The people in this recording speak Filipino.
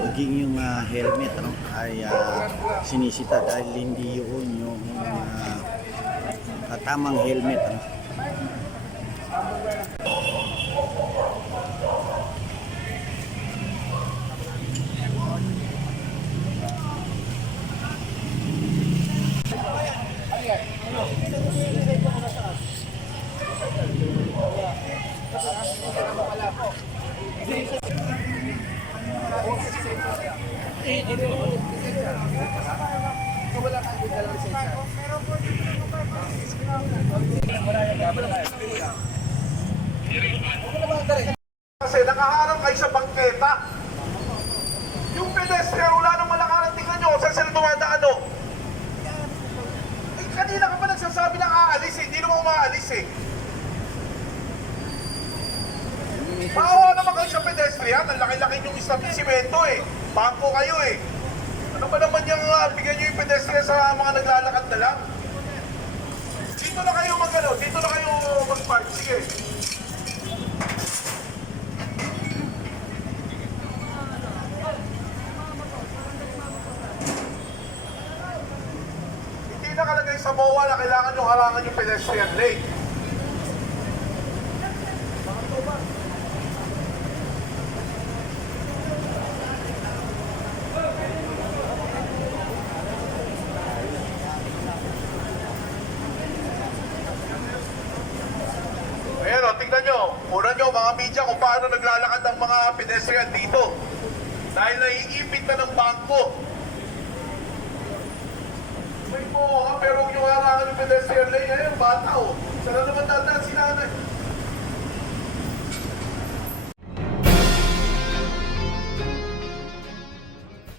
Maging yung helmet ay sinisita dahil hindi yun yung tamang helmet. Kasi nakaharap kayo sa bangketa. Yung pedestrian, wala nang malakaran. Tingnan nyo, saan sila dumadaan, no? Eh, kanina ka pa nagsasabi ng aalis, eh. Hindi naman umaalis, eh. Maawa naman kayo sa pedestrian. Ang laki-laki yung establishmento, eh. Bangko kayo, eh. Ano ba naman yung bigyan nyo yung pedestrian sa mga naglalakad na lang? Dito na kayo mag-ano, dito na kayo mag-park. Sige. Hindi nakalagay sa MOA na kailangan nyo harangan yung pedestrian lane. Ayan o, tingnan nyo. Una nyo, mga media, kung paano naglalakad ang mga pedestrian dito. Dahil naiipit na ng bangko. May po, pero yung harangan ng pedestrian lane, ayan, bata o. Sana naman dadaan si nanay.